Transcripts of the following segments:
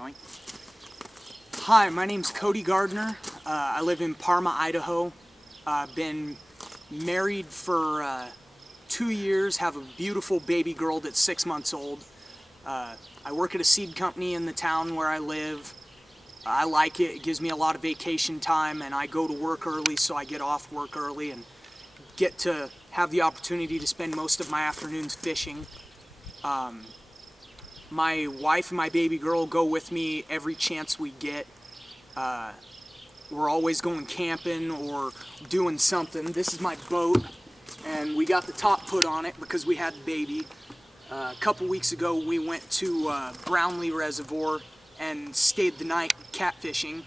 Going. Hi, my name's Cody Gardner. I live in Parma, Idaho. I've been married for 2 years, have a beautiful baby girl that's 6 months old. I work at a seed company in the town where I live. I like it. It gives me a lot of vacation time, and I go to work early, so I get off work early and get to have the opportunity to spend most of my afternoons fishing. My wife and my baby girl go with me every chance we get. We're always going camping or doing something. This is my boat, and we got the top put on it because we had the baby. A couple weeks ago we went to Brownlee Reservoir and stayed the night catfishing,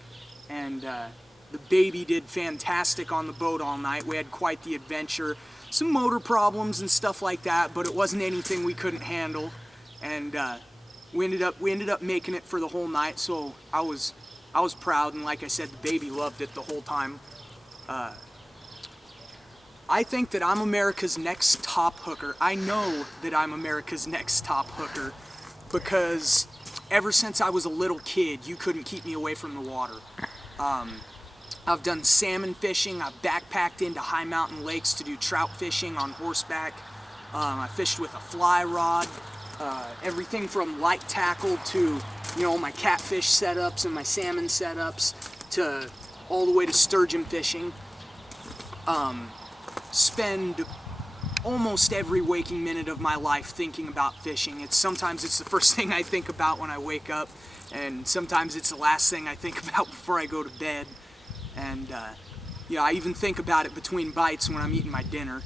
and the baby did fantastic on the boat all night. We had quite the adventure. Some motor problems and stuff like that, but it wasn't anything we couldn't handle, and we ended up making it for the whole night. So I was proud, and like I said, the baby loved it the whole time. I think that I'm America's next top hooker. I know that I'm America's next top hooker because ever since I was a little kid, you couldn't keep me away from the water. I've done salmon fishing. I've backpacked into high mountain lakes to do trout fishing on horseback. I fished with a fly rod. Everything from light tackle to, my catfish setups and my salmon setups to all the way to sturgeon fishing. Spend almost every waking minute of my life thinking about fishing. Sometimes it's the first thing I think about when I wake up, and sometimes it's the last thing I think about before I go to bed. And I even think about it between bites when I'm eating my dinner.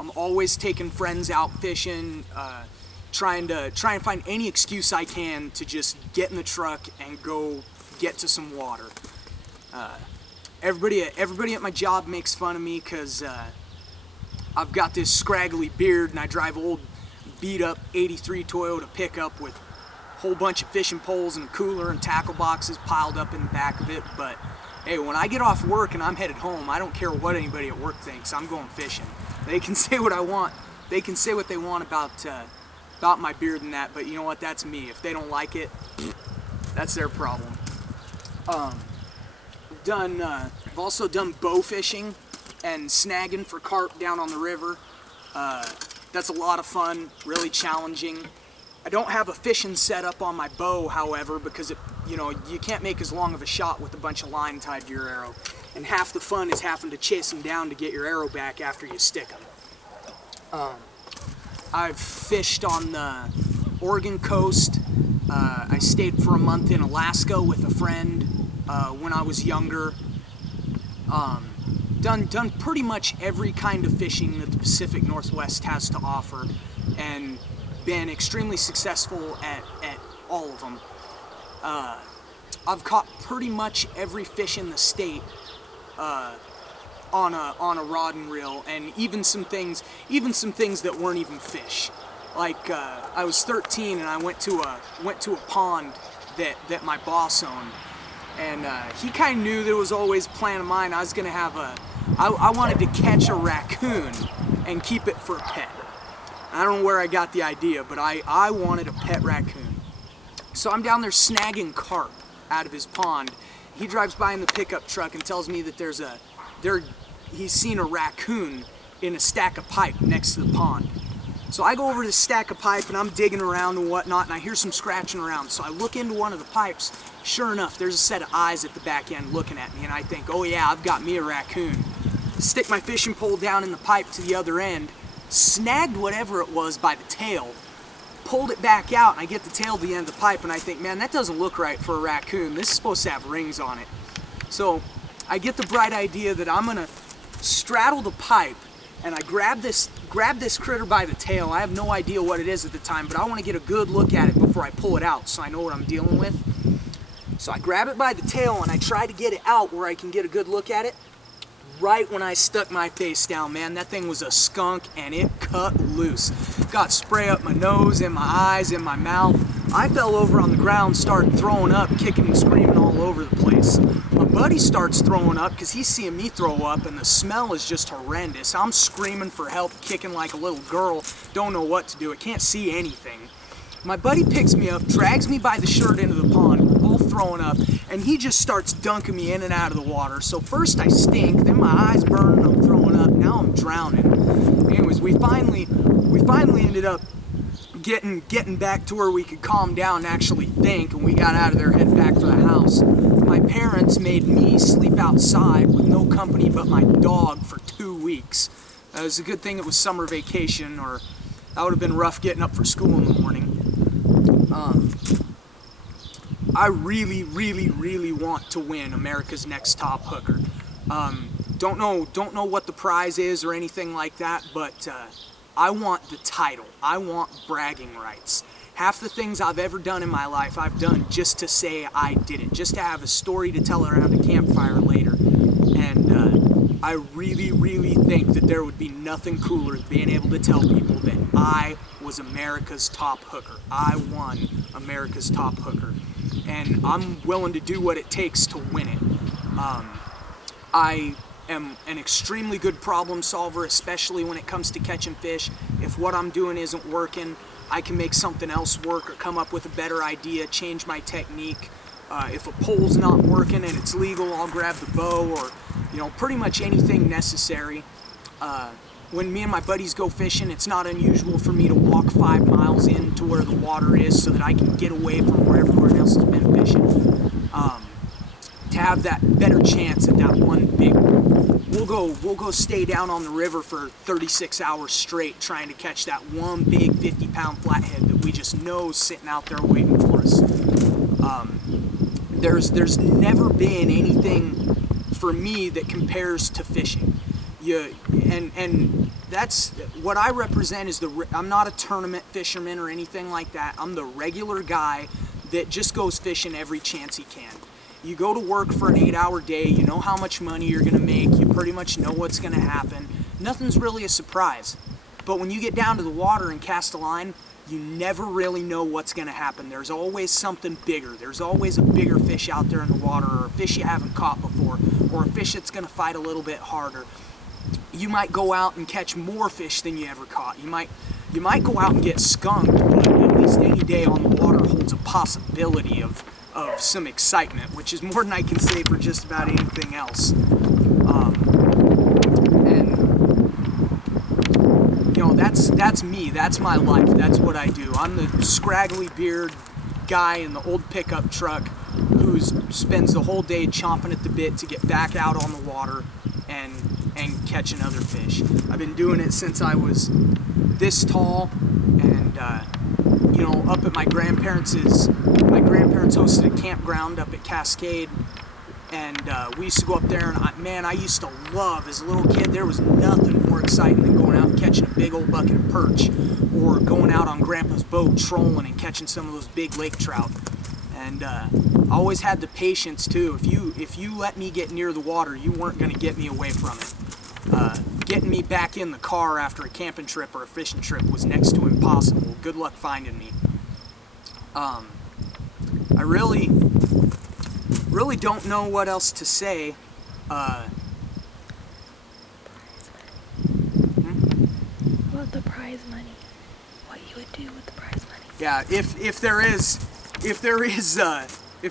I'm always taking friends out fishing, trying to find any excuse I can to just get in the truck and go get to some water. Everybody at my job makes fun of me because I've got this scraggly beard and I drive an old beat up 83 Toyota pickup with a whole bunch of fishing poles and a cooler and tackle boxes piled up in the back of it. But hey, when I get off work and I'm headed home, I don't care what anybody at work thinks. I'm going fishing. They can say what I want. They can say what they want about my beard and that, but you know what? That's me. If they don't like it, that's their problem. I've also done bow fishing and snagging for carp down on the river. That's a lot of fun, really challenging. I don't have a fishing setup on my bow, however, because you can't make as long of a shot with a bunch of line tied to your arrow. And half the fun is having to chase them down to get your arrow back after you stick them. I've fished on the Oregon coast. I stayed for a month in Alaska with a friend when I was younger. Done pretty much every kind of fishing that the Pacific Northwest has to offer, and been extremely successful at all of them. I've caught pretty much every fish in the state on a rod and reel, and even some things that weren't even fish. Like I was 13 and I went to a pond that my boss owned, and he kind of knew there was always a plan of mine. I was gonna have I wanted to catch a raccoon and keep it for a pet. I don't know where I got the idea, but I wanted a pet raccoon. So I'm down there snagging carp out of his pond. He drives by in the pickup truck and tells me that he's seen a raccoon in a stack of pipe next to the pond. So I go over to the stack of pipe and I'm digging around and whatnot, and I hear some scratching around. So I look into one of the pipes. Sure enough, there's a set of eyes at the back end looking at me, and I think, oh yeah, I've got me a raccoon. Stick my fishing pole down in the pipe to the other end, snagged whatever it was by the tail, pulled it back out, and I get the tail to the end of the pipe, and I think, man, that doesn't look right for a raccoon. This is supposed to have rings on it. So I get the bright idea that I'm gonna straddle the pipe, and I grab this critter by the tail. I have no idea what it is at the time, but I want to get a good look at it before I pull it out so I know what I'm dealing with. So I grab it by the tail and I try to get it out where I can get a good look at it. Right when I stuck my face down, man, that thing was a skunk and it cut loose. Got spray up my nose, in my eyes, in my mouth. I fell over on the ground, started throwing up, kicking and screaming all over the place. My buddy starts throwing up because he's seeing me throw up, and the smell is just horrendous. I'm screaming for help, kicking like a little girl, don't know what to do. I can't see anything. My buddy picks me up, drags me by the shirt into the pond, we're both throwing up, and he just starts dunking me in and out of the water. So first I stink, then my eyes burn, I'm throwing up, now I'm drowning. Anyways, we finally ended up getting back to where we could calm down and actually think, and we got out of there, headed back for the house. My parents made me sleep outside with no company but my dog for 2 weeks. It was a good thing it was summer vacation, or that would have been rough getting up for school in the morning. I really, really, really want to win America's Next Top Hooker. Don't know what the prize is or anything like that, but I want the title. I want bragging rights. Half the things I've ever done in my life, I've done just to say I did it, just to have a story to tell around a campfire later. And I really, really think that there would be nothing cooler than being able to tell people that I was America's top hooker. I won America's top hooker. And I'm willing to do what it takes to win it. I am an extremely good problem solver, especially when it comes to catching fish. If what I'm doing isn't working, I can make something else work or come up with a better idea, change my technique. If a pole's not working and it's legal, I'll grab the bow, or pretty much anything necessary. When me and my buddies go fishing, it's not unusual for me to walk 5 miles into where the water is so that I can get away from where everyone else has been fishing. To have that better chance at that one big one. We'll go stay down on the river for 36 hours straight trying to catch that one big 50-pound flathead that we just know is sitting out there waiting for us. There's never been anything for me that compares to fishing. And that's what I represent is I'm not a tournament fisherman or anything like that. I'm the regular guy that just goes fishing every chance he can. You go to work for an 8-hour day, you know how much money you're gonna make, you pretty much know what's gonna happen. Nothing's really a surprise. But when you get down to the water and cast a line, you never really know what's gonna happen. There's always something bigger. There's always a bigger fish out there in the water, or a fish you haven't caught before, or a fish that's gonna fight a little bit harder. You might go out and catch more fish than you ever caught. You might go out and get skunked, but at least any day on the water holds a possibility of some excitement, which is more than I can say for just about anything else. That's me. That's my life. That's what I do. I'm the scraggly beard guy in the old pickup truck who spends the whole day chomping at the bit to get back out on the water and catch another fish. I've been doing it since I was this tall, and up at my grandparents hosted a campground up at Cascade, and we used to go up there, and I used to love, as a little kid, there was nothing more exciting than going out and catching a big old bucket of perch, or going out on Grandpa's boat trolling and catching some of those big lake trout. And I always had the patience too. If you let me get near the water, you weren't going to get me away from it. Getting me back in the car after a camping trip or a fishing trip was next to impossible. Good luck finding me. I really don't know what else to say. About the prize money. What you would do with the prize money. Yeah, if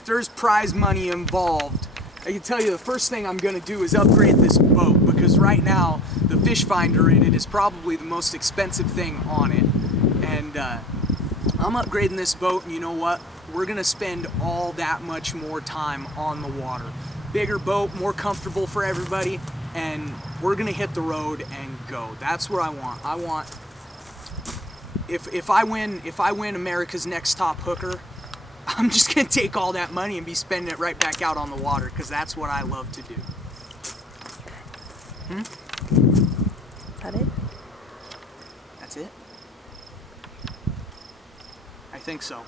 there's prize money involved, I can tell you the first thing I'm going to do is upgrade this boat, because right now the fish finder in it is probably the most expensive thing on it. And I'm upgrading this boat, and you know what? We're going to spend all that much more time on the water. Bigger boat, more comfortable for everybody, and we're going to hit the road and go. That's what I want. If I win America's Next Top Hooker, I'm just going to take all that money and be spending it right back out on the water, because that's what I love to do. Is that it? That's it? I think so.